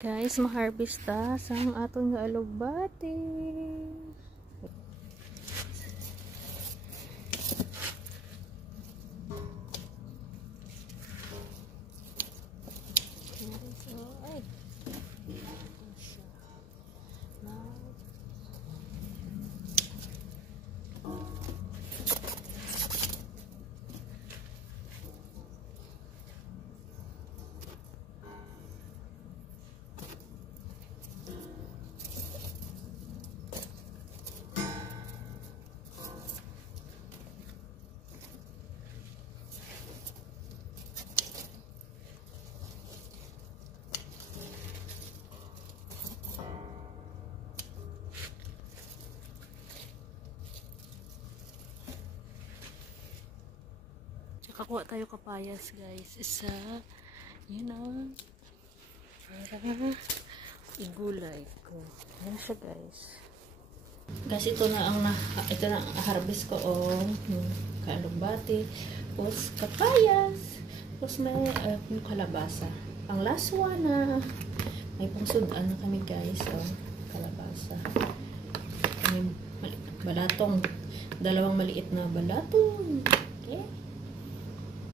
Guys, ma-harvest ta sang aton nga alugbati. Kakuha tayo kapayas, guys. Isa. Yun o. Para igulay ko. Yan siya, guys. Guys, ito na ang harvest ko o kalugbati. Tapos kapayas. Tapos may kalabasa. Ang last one na may pangsudan na kami, guys. O, kalabasa. May balatong. Dalawang maliit na balatong. Okay.